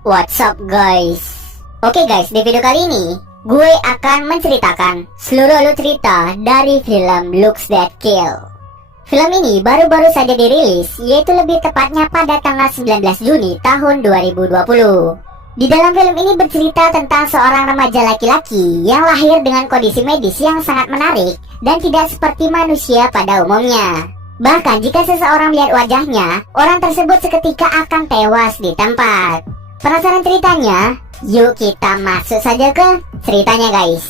What's up guys? Oke guys, di video kali ini gue akan menceritakan seluruh alur cerita dari film Looks That Kill. Film ini baru-baru saja dirilis, yaitu lebih tepatnya pada tanggal 19 Juni tahun 2020. Di dalam film ini bercerita tentang seorang remaja laki-laki yang lahir dengan kondisi medis yang sangat menarik dan tidak seperti manusia pada umumnya. Bahkan jika seseorang melihat wajahnya, orang tersebut seketika akan tewas di tempat. Penasaran ceritanya? Yuk kita masuk saja ke ceritanya guys.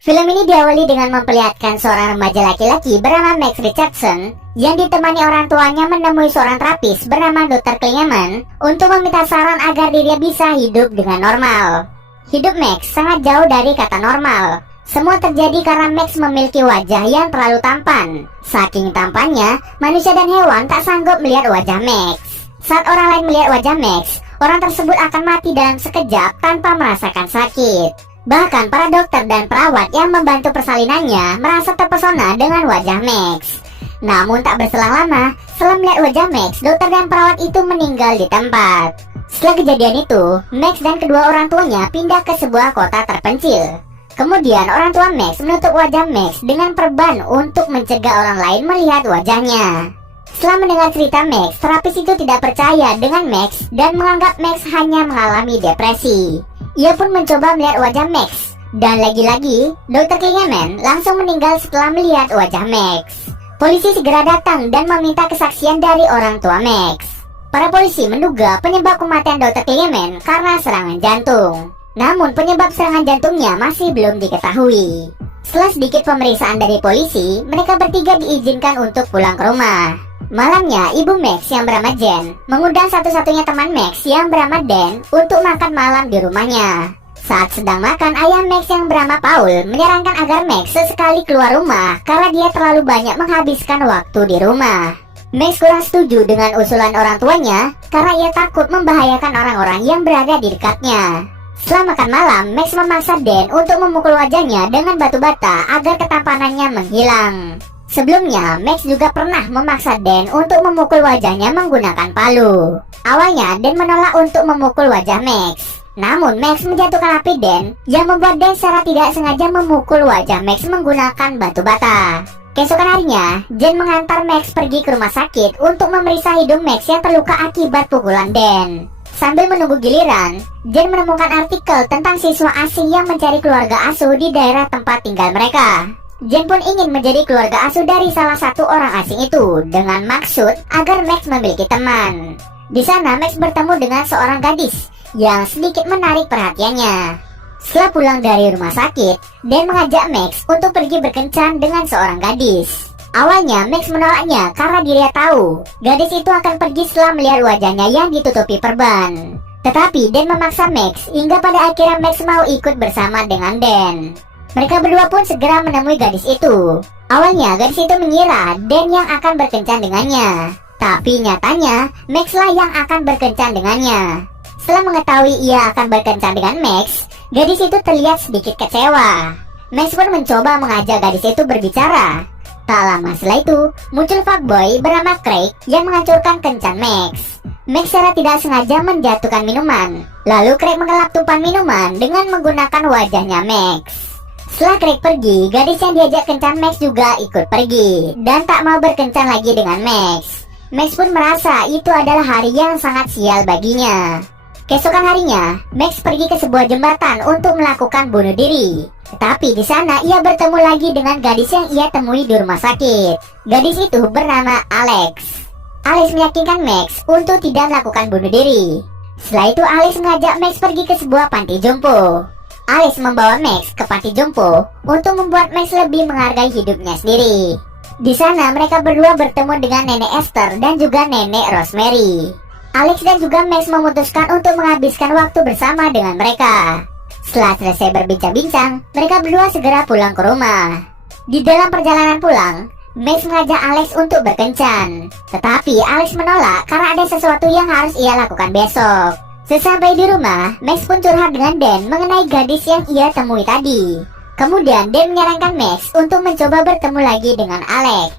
Film ini diawali dengan memperlihatkan seorang remaja laki-laki bernama Max Richardson yang ditemani orang tuanya menemui seorang terapis bernama Dr. Klingeman untuk meminta saran agar dirinya bisa hidup dengan normal. Hidup Max sangat jauh dari kata normal. Semua terjadi karena Max memiliki wajah yang terlalu tampan. Saking tampannya, manusia dan hewan tak sanggup melihat wajah Max. Saat orang lain melihat wajah Max, orang tersebut akan mati dalam sekejap tanpa merasakan sakit. Bahkan para dokter dan perawat yang membantu persalinannya merasa terpesona dengan wajah Max. Namun tak berselang lama, setelah melihat wajah Max, dokter dan perawat itu meninggal di tempat. Setelah kejadian itu, Max dan kedua orang tuanya pindah ke sebuah kota terpencil. Kemudian orang tua Max menutup wajah Max dengan perban untuk mencegah orang lain melihat wajahnya. Setelah mendengar cerita Max, terapis itu tidak percaya dengan Max dan menganggap Max hanya mengalami depresi. Ia pun mencoba melihat wajah Max, dan lagi-lagi Dr. Klingeman langsung meninggal setelah melihat wajah Max. Polisi segera datang dan meminta kesaksian dari orang tua Max. Para polisi menduga penyebab kematian Dr. Klingeman karena serangan jantung. Namun penyebab serangan jantungnya masih belum diketahui. Setelah sedikit pemeriksaan dari polisi, mereka bertiga diizinkan untuk pulang ke rumah. Malamnya, ibu Max yang bernama Jen mengundang satu-satunya teman Max yang bernama Dan untuk makan malam di rumahnya. Saat sedang makan, ayah Max yang bernama Paul menyarankan agar Max sesekali keluar rumah karena dia terlalu banyak menghabiskan waktu di rumah. Max kurang setuju dengan usulan orang tuanya karena ia takut membahayakan orang-orang yang berada di dekatnya. Setelah makan malam, Max memaksa Dan untuk memukul wajahnya dengan batu bata agar ketampanannya menghilang. Sebelumnya, Max juga pernah memaksa Dan untuk memukul wajahnya menggunakan palu. Awalnya, Dan menolak untuk memukul wajah Max. Namun, Max menjatuhkan api Dan yang membuat Dan secara tidak sengaja memukul wajah Max menggunakan batu bata. Keesokan harinya, Jen mengantar Max pergi ke rumah sakit untuk memeriksa hidung Max yang terluka akibat pukulan Dan. Sambil menunggu giliran, Jen menemukan artikel tentang siswa asing yang mencari keluarga asuh di daerah tempat tinggal mereka. Jen pun ingin menjadi keluarga asuh dari salah satu orang asing itu dengan maksud agar Max memiliki teman. Di sana Max bertemu dengan seorang gadis yang sedikit menarik perhatiannya. Setelah pulang dari rumah sakit, Dan mengajak Max untuk pergi berkencan dengan seorang gadis. Awalnya Max menolaknya karena dia tahu gadis itu akan pergi setelah melihat wajahnya yang ditutupi perban. Tetapi Dan memaksa Max hingga pada akhirnya Max mau ikut bersama dengan Dan. Mereka berdua pun segera menemui gadis itu. Awalnya gadis itu mengira Dan yang akan berkencan dengannya, tapi nyatanya Max lah yang akan berkencan dengannya. Setelah mengetahui ia akan berkencan dengan Max, gadis itu terlihat sedikit kecewa. Max pun mencoba mengajak gadis itu berbicara. Tak lama setelah itu, muncul fuckboy bernama Craig yang menghancurkan kencan Max. Max secara tidak sengaja menjatuhkan minuman. Lalu Craig mengelap tumpahan minuman dengan menggunakan wajahnya Max. Setelah Craig pergi, gadis yang diajak kencan Max juga ikut pergi dan tak mau berkencan lagi dengan Max. Max pun merasa itu adalah hari yang sangat sial baginya. Keesokan harinya, Max pergi ke sebuah jembatan untuk melakukan bunuh diri. Tetapi di sana ia bertemu lagi dengan gadis yang ia temui di rumah sakit. Gadis itu bernama Alex. Alex meyakinkan Max untuk tidak melakukan bunuh diri. Setelah itu Alex mengajak Max pergi ke sebuah panti jompo. Alex membawa Max ke panti jompo untuk membuat Max lebih menghargai hidupnya sendiri. Di sana mereka berdua bertemu dengan Nenek Esther dan juga Nenek Rosemary. Alex dan juga Max memutuskan untuk menghabiskan waktu bersama dengan mereka. Setelah selesai berbincang-bincang, mereka berdua segera pulang ke rumah. Di dalam perjalanan pulang, Max mengajak Alex untuk berkencan. Tetapi Alex menolak karena ada sesuatu yang harus ia lakukan besok. Sesampai di rumah, Max pun curhat dengan Dan mengenai gadis yang ia temui tadi. Kemudian Dan menyarankan Max untuk mencoba bertemu lagi dengan Alex.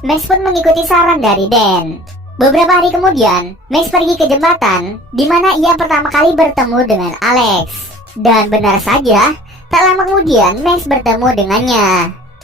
Max pun mengikuti saran dari Dan. Beberapa hari kemudian, Max pergi ke jembatan di mana ia pertama kali bertemu dengan Alex. Dan benar saja, tak lama kemudian Max bertemu dengannya.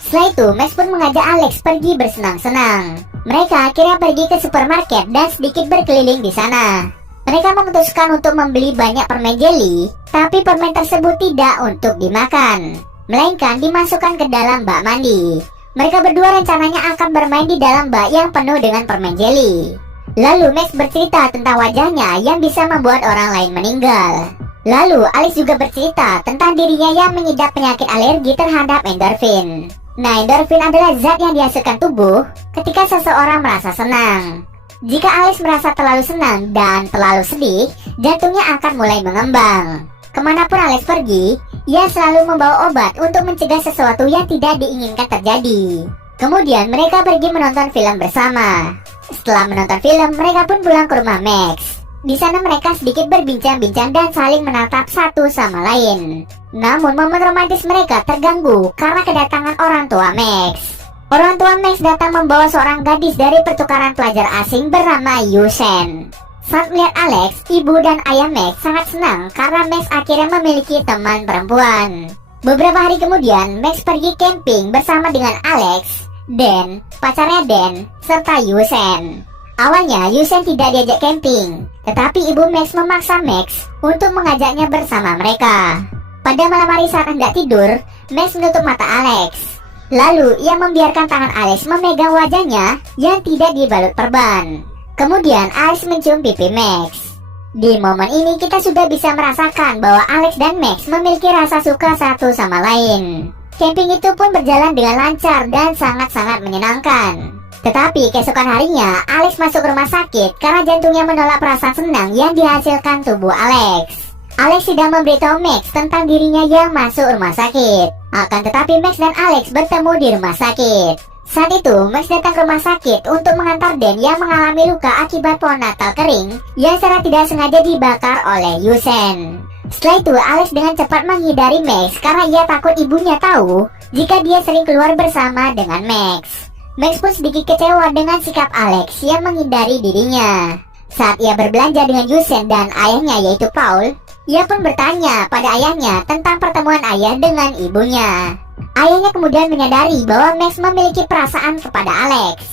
Setelah itu, Max pun mengajak Alex pergi bersenang-senang. Mereka akhirnya pergi ke supermarket dan sedikit berkeliling di sana. Mereka memutuskan untuk membeli banyak permen jelly, tapi permen tersebut tidak untuk dimakan, melainkan dimasukkan ke dalam bak mandi. Mereka berdua rencananya akan bermain di dalam bak yang penuh dengan permen jelly. Lalu Max bercerita tentang wajahnya yang bisa membuat orang lain meninggal. Lalu Alex juga bercerita tentang dirinya yang mengidap penyakit alergi terhadap endorfin. Nah, endorfin adalah zat yang dihasilkan tubuh ketika seseorang merasa senang. Jika Alex merasa terlalu senang dan terlalu sedih, jantungnya akan mulai mengembang. Kemanapun Alex pergi, ia selalu membawa obat untuk mencegah sesuatu yang tidak diinginkan terjadi. Kemudian mereka pergi menonton film bersama. Setelah menonton film, mereka pun pulang ke rumah Max. Di sana mereka sedikit berbincang-bincang dan saling menatap satu sama lain. Namun momen romantis mereka terganggu karena kedatangan orang tua Max. Orang tua Max datang membawa seorang gadis dari pertukaran pelajar asing bernama Yusen. Saat melihat Alex, ibu dan ayah Max sangat senang karena Max akhirnya memiliki teman perempuan. Beberapa hari kemudian, Max pergi camping bersama dengan Alex, Dan, pacarnya Dan, serta Yusen. Awalnya Yusen tidak diajak camping, tetapi ibu Max memaksa Max untuk mengajaknya bersama mereka. Pada malam hari saat hendak tidur, Max menutup mata Alex. Lalu ia membiarkan tangan Alex memegang wajahnya yang tidak dibalut perban. Kemudian Alex mencium pipi Max. Di momen ini kita sudah bisa merasakan bahwa Alex dan Max memiliki rasa suka satu sama lain. Camping itu pun berjalan dengan lancar dan sangat-sangat menyenangkan. Tetapi keesokan harinya Alex masuk rumah sakit karena jantungnya menolak perasaan senang yang dihasilkan tubuh Alex. Alex tidak memberitahu Max tentang dirinya yang masuk rumah sakit. Akan tetapi Max dan Alex bertemu di rumah sakit. Saat itu Max datang ke rumah sakit untuk mengantar Dan yang mengalami luka akibat pohon Natal kering yang secara tidak sengaja dibakar oleh Yusen. Setelah itu Alex dengan cepat menghindari Max karena ia takut ibunya tahu jika dia sering keluar bersama dengan Max. Max pun sedikit kecewa dengan sikap Alex yang menghindari dirinya. Saat ia berbelanja dengan Yusen dan ayahnya yaitu Paul, ia pun bertanya pada ayahnya tentang pertemuan ayah dengan ibunya. Ayahnya kemudian menyadari bahwa Max memiliki perasaan kepada Alex.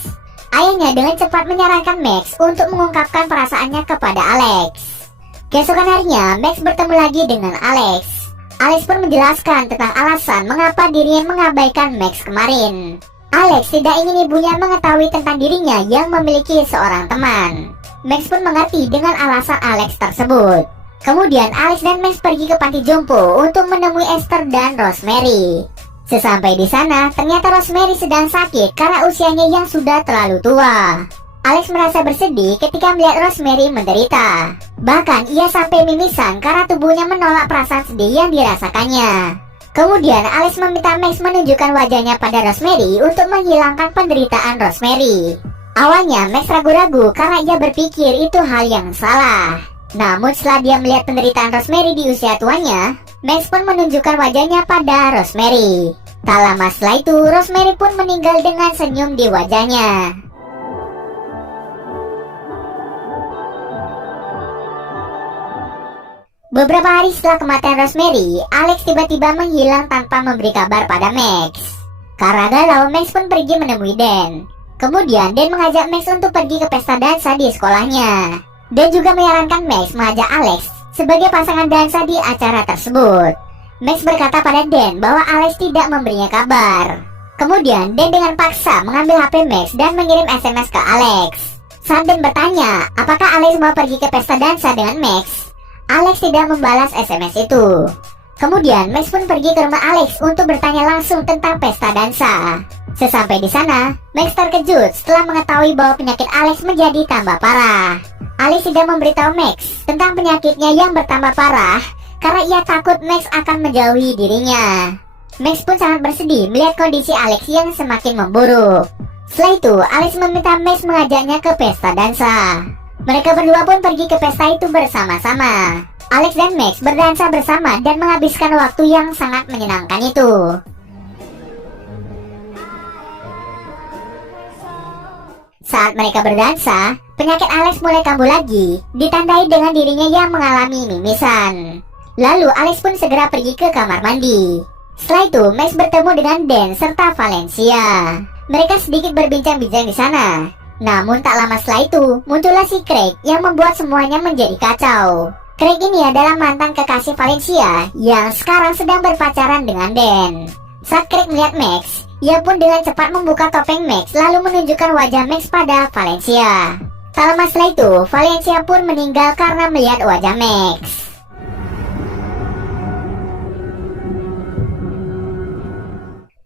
Ayahnya dengan cepat menyarankan Max untuk mengungkapkan perasaannya kepada Alex. Keesokan harinya, Max bertemu lagi dengan Alex. Alex pun menjelaskan tentang alasan mengapa dirinya mengabaikan Max kemarin. Alex tidak ingin ibunya mengetahui tentang dirinya yang memiliki seorang teman. Max pun mengerti dengan alasan Alex tersebut. Kemudian Alex dan Max pergi ke panti jompo untuk menemui Esther dan Rosemary. Sesampai di sana, ternyata Rosemary sedang sakit karena usianya yang sudah terlalu tua. Alex merasa bersedih ketika melihat Rosemary menderita. Bahkan ia sampai mimisan karena tubuhnya menolak perasaan sedih yang dirasakannya. Kemudian Alex meminta Max menunjukkan wajahnya pada Rosemary untuk menghilangkan penderitaan Rosemary. Awalnya Max ragu-ragu karena ia berpikir itu hal yang salah. Namun setelah dia melihat penderitaan Rosemary di usia tuanya, Max pun menunjukkan wajahnya pada Rosemary. Tak lama setelah itu, Rosemary pun meninggal dengan senyum di wajahnya. Beberapa hari setelah kematian Rosemary, Alex tiba-tiba menghilang tanpa memberi kabar pada Max. Karena galau, Max pun pergi menemui Dan. Kemudian Dan mengajak Max untuk pergi ke pesta dansa di sekolahnya. Dan juga menyarankan Max mengajak Alex sebagai pasangan dansa di acara tersebut. Max berkata pada Dan bahwa Alex tidak memberinya kabar. Kemudian Dan dengan paksa mengambil HP Max dan mengirim SMS ke Alex. Saat Dan bertanya apakah Alex mau pergi ke pesta dansa dengan Max, Alex tidak membalas SMS itu. Kemudian Max pun pergi ke rumah Alex untuk bertanya langsung tentang pesta dansa. Sesampai di sana, Max terkejut setelah mengetahui bahwa penyakit Alex menjadi tambah parah. Alex tidak memberitahu Max tentang penyakitnya yang bertambah parah karena ia takut Max akan menjauhi dirinya. Max pun sangat bersedih melihat kondisi Alex yang semakin memburuk. Setelah itu, Alex meminta Max mengajaknya ke pesta dansa. Mereka berdua pun pergi ke pesta itu bersama-sama. Alex dan Max berdansa bersama dan menghabiskan waktu yang sangat menyenangkan itu. Saat mereka berdansa, penyakit Alex mulai kambuh lagi, ditandai dengan dirinya yang mengalami mimisan. Lalu Alex pun segera pergi ke kamar mandi. Setelah itu, Max bertemu dengan Dan serta Valencia. Mereka sedikit berbincang-bincang di sana. Namun tak lama setelah itu, muncullah si Craig yang membuat semuanya menjadi kacau. Craig ini adalah mantan kekasih Valencia yang sekarang sedang berpacaran dengan Dan. Saat Craig melihat Max, ia pun dengan cepat membuka topeng Max lalu menunjukkan wajah Max pada Valencia. Tak lama setelah itu, Valencia pun meninggal karena melihat wajah Max.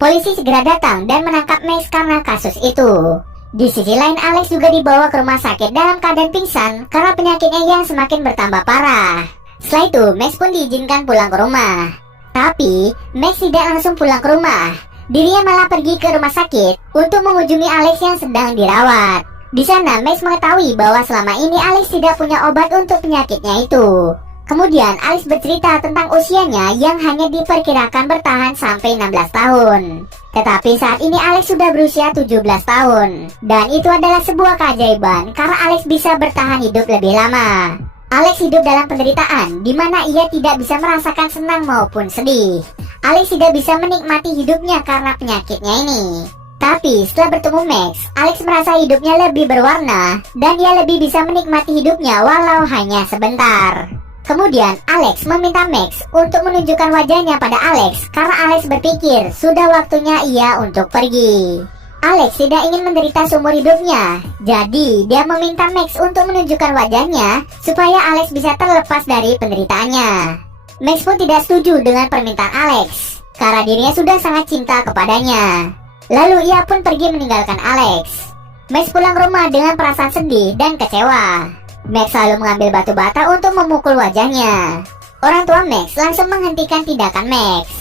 Polisi segera datang dan menangkap Max karena kasus itu. Di sisi lain, Alex juga dibawa ke rumah sakit dalam keadaan pingsan karena penyakitnya yang semakin bertambah parah. Setelah itu, Max pun diizinkan pulang ke rumah. Tapi, Max tidak langsung pulang ke rumah. Dirinya malah pergi ke rumah sakit untuk mengunjungi Alex yang sedang dirawat. Di sana, Max mengetahui bahwa selama ini Alex tidak punya obat untuk penyakitnya itu. Kemudian, Alex bercerita tentang usianya yang hanya diperkirakan bertahan sampai 16 tahun. Tetapi saat ini Alex sudah berusia 17 tahun. Dan itu adalah sebuah keajaiban karena Alex bisa bertahan hidup lebih lama. Alex hidup dalam penderitaan, di mana ia tidak bisa merasakan senang maupun sedih. Alex tidak bisa menikmati hidupnya karena penyakitnya ini. Tapi setelah bertemu Max, Alex merasa hidupnya lebih berwarna dan ia lebih bisa menikmati hidupnya walau hanya sebentar. Kemudian Alex meminta Max untuk menunjukkan wajahnya pada Alex karena Alex berpikir sudah waktunya ia untuk pergi. Alex tidak ingin menderita seumur hidupnya, jadi dia meminta Max untuk menunjukkan wajahnya supaya Alex bisa terlepas dari penderitaannya. Max pun tidak setuju dengan permintaan Alex karena dirinya sudah sangat cinta kepadanya. Lalu ia pun pergi meninggalkan Alex. Max pulang ke rumah dengan perasaan sedih dan kecewa. Max selalu mengambil batu bata untuk memukul wajahnya. Orang tua Max langsung menghentikan tindakan Max.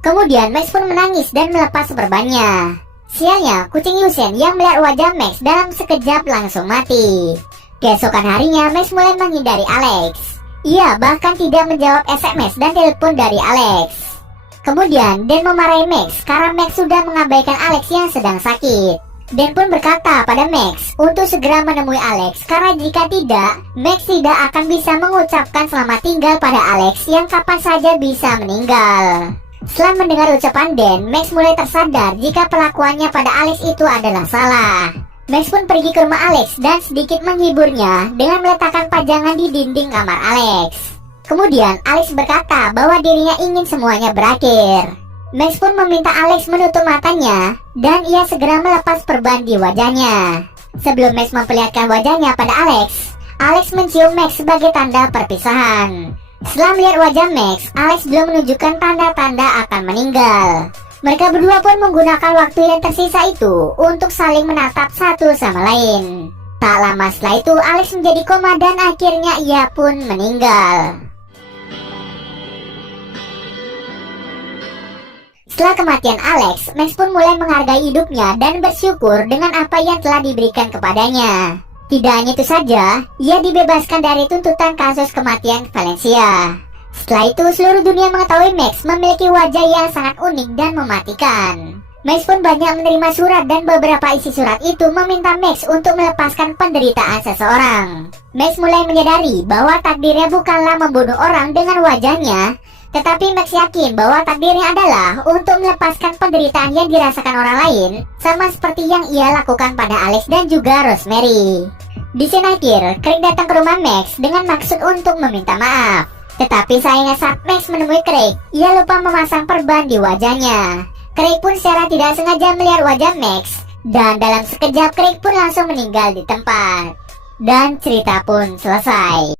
Kemudian Max pun menangis dan melepas perbannya. Sialnya, kucing Yusen yang melihat wajah Max dalam sekejap langsung mati. Keesokan harinya, Max mulai menghindari Alex. Ia bahkan tidak menjawab SMS dan telepon dari Alex. Kemudian, Dan memarahi Max karena Max sudah mengabaikan Alex yang sedang sakit. Dan pun berkata pada Max untuk segera menemui Alex karena jika tidak, Max tidak akan bisa mengucapkan selamat tinggal pada Alex yang kapan saja bisa meninggal. Setelah mendengar ucapan Dan, Max mulai tersadar jika perlakuannya pada Alex itu adalah salah. Max pun pergi ke rumah Alex dan sedikit menghiburnya dengan meletakkan pajangan di dinding kamar Alex. Kemudian Alex berkata bahwa dirinya ingin semuanya berakhir. Max pun meminta Alex menutup matanya dan ia segera melepas perban di wajahnya. Sebelum Max memperlihatkan wajahnya pada Alex, Alex mencium Max sebagai tanda perpisahan. Setelah melihat wajah Max, Alex belum menunjukkan tanda-tanda akan meninggal. Mereka berdua pun menggunakan waktu yang tersisa itu untuk saling menatap satu sama lain. Tak lama setelah itu, Alex menjadi koma dan akhirnya ia pun meninggal. Setelah kematian Alex, Max pun mulai menghargai hidupnya dan bersyukur dengan apa yang telah diberikan kepadanya. Tidak hanya itu saja, ia dibebaskan dari tuntutan kasus kematian Valencia. Setelah itu, seluruh dunia mengetahui Max memiliki wajah yang sangat unik dan mematikan. Max pun banyak menerima surat dan beberapa isi surat itu meminta Max untuk melepaskan penderitaan seseorang. Max mulai menyadari bahwa takdirnya bukanlah membunuh orang dengan wajahnya, tetapi Max yakin bahwa takdirnya adalah untuk melepaskan penderitaan yang dirasakan orang lain, sama seperti yang ia lakukan pada Alex dan juga Rosemary. Di scene akhir, Craig datang ke rumah Max dengan maksud untuk meminta maaf. Tetapi sayangnya saat Max menemui Craig, ia lupa memasang perban di wajahnya. Craig pun secara tidak sengaja melihat wajah Max, dan dalam sekejap Craig pun langsung meninggal di tempat. Dan cerita pun selesai.